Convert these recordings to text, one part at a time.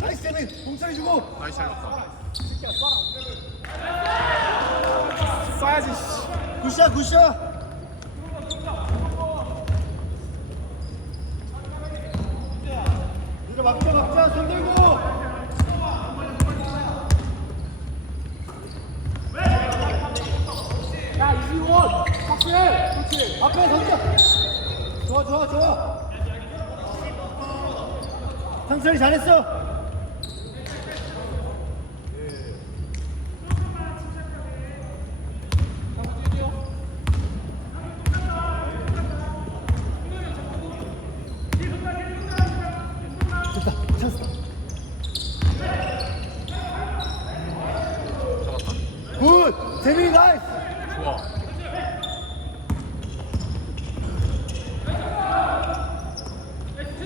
나이스 세민 공차리 주고. 나이스 잘렸다 쏴야지. 굿샷 굿샷. 이거 막자 막자 손 들고. 야 이지원 박수해. 그렇지. 앞에 던져. 좋아 좋아 좋아. 상철이 잘했어. 재민이 나이스! 좋아.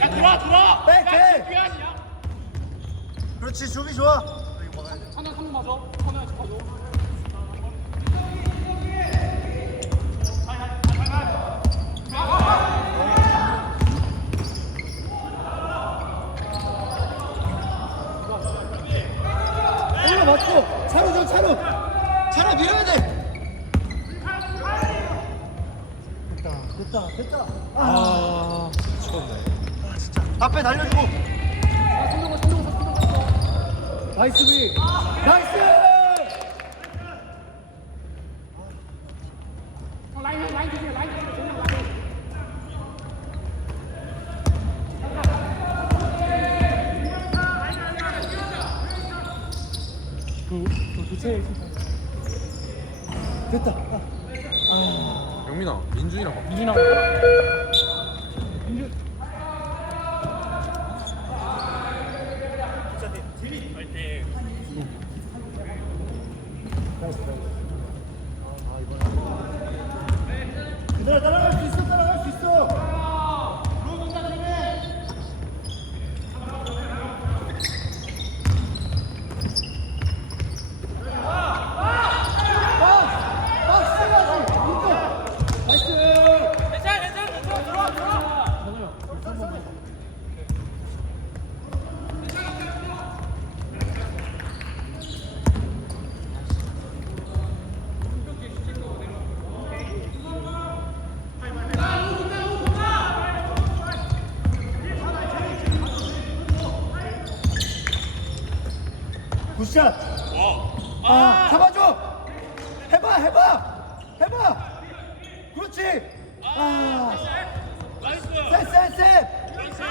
야 들어와 들어와! 백, 야, 백. 지금 귀환이야. 그렇지 수비 좋아. 하나 한번 맞아 하나 좀 봐줘 올라 맞고 차로 줘 차로 차로 밀어야 돼 됐다 됐다 됐다 아, 아 미쳤네 아 진짜 앞에 날려주고. 나이스 비 나이스! 라인 라인 주세요 라인 주세요 그냥 라인 됐다. 영민아 민준이랑 봐 민준아. 얘들아 따라갈 수 있어 따라갈 수 있어 박스! 박스 해야지! 이거! 나이스! 괜찮아 괜찮아 괜찮아 들어와 들어와 굿샷! 아, 잡아줘! 해봐, 해봐! 해봐! 그렇지! 아, 나이스 셋, 셋, 셋! 그렇지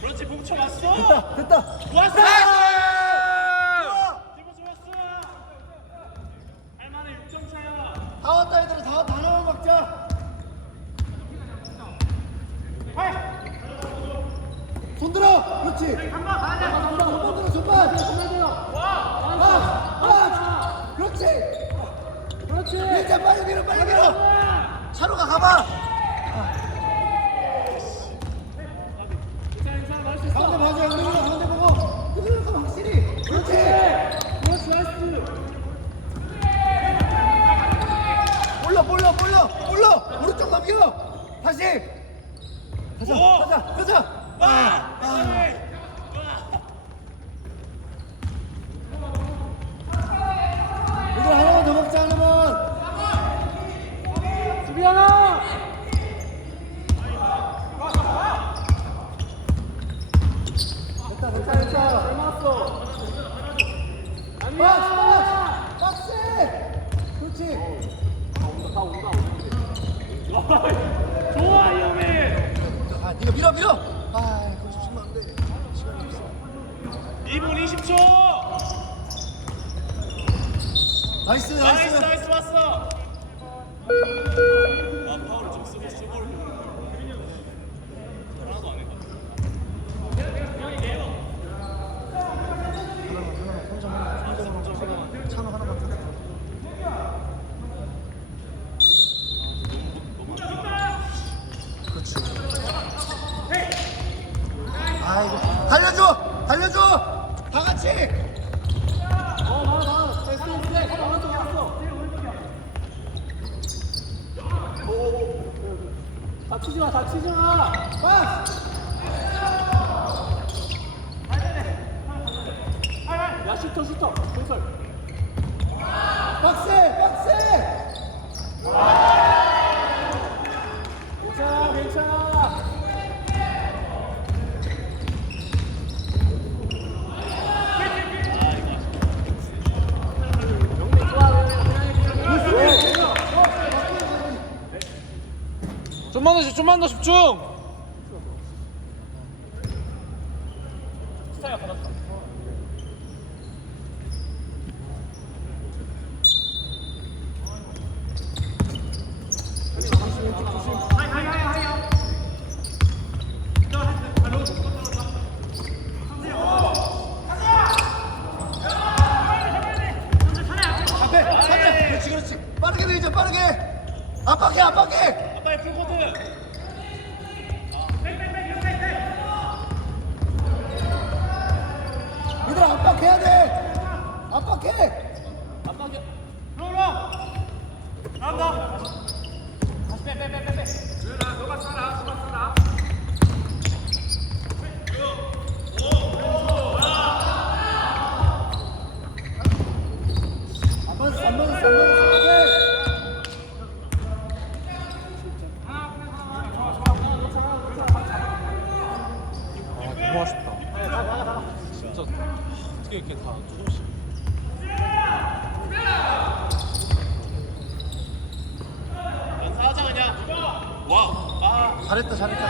그렇지 뭉쳐 왔어 됐다, 됐다! 좋았어 좋아! 이거 좋았어 할만해 6점 차야 다 왔다, 얘들아, 다 왔다. 하나만 막자! 손 들어! 그렇지! 손만! 손만 들어! 아, 아, 빨리! 오른쪽 넘겨! 다시! 가자, 오! 가자, 가자! 좋아 이영민 아 네가 밀어 밀어 아 그거 조심하면 안돼 시간이 없어 2분 20초 나이스 나이스 나이스 나이스 왔어 하나 하나 마 다치지 마 파스 야 슈터 슈터 공설 박세 박세 괜찮아 괜찮아 영민 좋아 좀만 더, 집- 좀만 더 집중. 그렇지 그렇지. 빠르게 내리자 빠르게. 압박해 압박해 아빠의 풀코트. 얘들아 압박해야 돼 압박해 압박이야 안 맞았어 안 맞았어 안 맞았어 아, 너무 아쉽다. 진짜 어떻게 이렇게 다 조금씩. 연사하자 그냥. 와. 아. 잘했다 잘했다